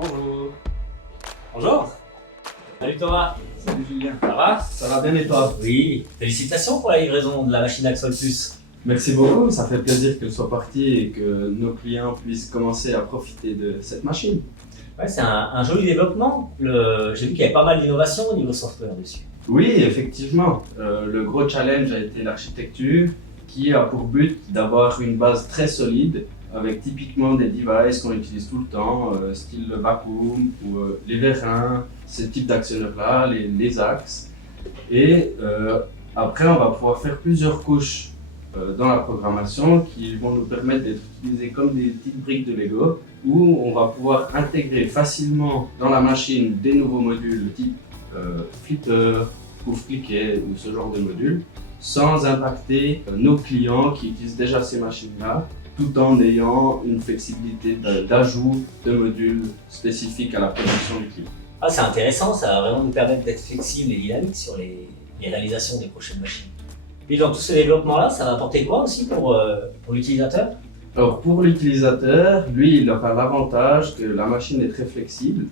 Bonjour. Bonjour. Salut Thomas. Salut Julien. Ça va? Ça va bien et toi? Oui. Félicitations pour la livraison de la machine Axol Plus. Merci beaucoup, ça fait plaisir qu'elle soit partie et que nos clients puissent commencer à profiter de cette machine. Ouais, c'est un joli développement. J'ai vu qu'il y avait pas mal d'innovations au niveau software dessus. Oui, effectivement, le gros challenge a été l'architecture qui a pour but d'avoir une base très solide avec typiquement des devices qu'on utilise tout le temps, style le vacuum ou les vérins, ce type d'actionneurs-là, les axes. Et après, on va pouvoir faire plusieurs couches dans la programmation qui vont nous permettre d'être utilisés comme des petites briques de Lego où on va pouvoir intégrer facilement dans la machine des nouveaux modules type flipper, couvre-cliquet ou ce genre de modules sans impacter nos clients qui utilisent déjà ces machines-là tout en ayant une flexibilité d'ajout de modules spécifiques à la production du client. Ah, c'est intéressant, ça va vraiment nous permettre d'être flexible et dynamique sur les réalisations des prochaines machines. Puis dans tout ce développement-là, ça va apporter quoi aussi pour l'utilisateur? Alors pour l'utilisateur, lui, il aura l'avantage que la machine est très flexible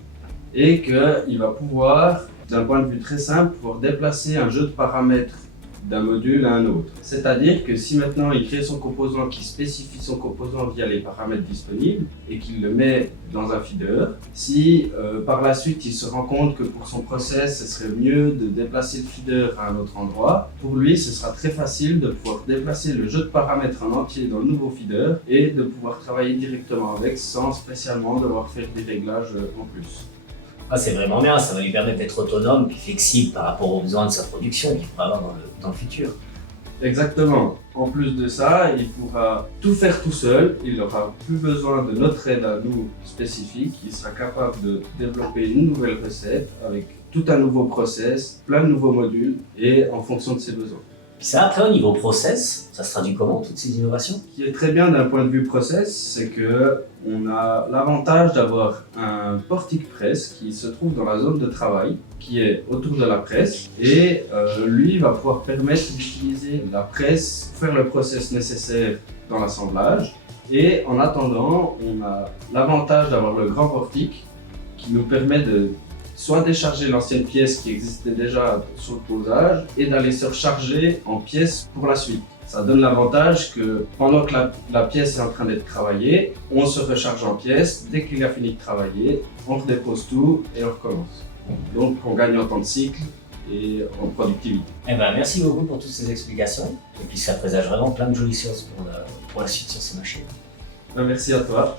et qu'il va pouvoir, d'un point de vue très simple, pouvoir déplacer un jeu de paramètres d'un module à un autre. C'est-à-dire que si maintenant il crée son composant, qui spécifie son composant via les paramètres disponibles et qu'il le met dans un feeder, si par la suite il se rend compte que pour son process, ce serait mieux de déplacer le feeder à un autre endroit, pour lui ce sera très facile de pouvoir déplacer le jeu de paramètres en entier dans le nouveau feeder et de pouvoir travailler directement avec sans spécialement devoir faire des réglages en plus. Ah, c'est vraiment bien, ça va lui permettre d'être autonome et flexible par rapport aux besoins de sa production qu'il pourra avoir dans le futur. Exactement. En plus de ça, il pourra tout faire tout seul. Il n'aura plus besoin de notre aide à nous spécifique. Il sera capable de développer une nouvelle recette avec tout un nouveau process, plein de nouveaux modules et en fonction de ses besoins. Puis ça, après, au niveau process, ça se traduit comment, toutes ces innovations? Ce qui est très bien d'un point de vue process, c'est que on a l'avantage d'avoir un portique presse qui se trouve dans la zone de travail, qui est autour de la presse, et lui va pouvoir permettre d'utiliser la presse pour faire le process nécessaire dans l'assemblage. Et en attendant, on a l'avantage d'avoir le grand portique qui nous permet de soit décharger l'ancienne pièce qui existait déjà sur le posage et d'aller se recharger en pièces pour la suite. Ça donne l'avantage que pendant que la pièce est en train d'être travaillée, on se recharge en pièces. Dès qu'il a fini de travailler, on redépose tout et on recommence. Donc on gagne en temps de cycle et en productivité. Eh ben, merci beaucoup pour toutes ces explications. Et puis ça présage vraiment plein de jolies choses pour la suite sur ces machines. Merci à toi.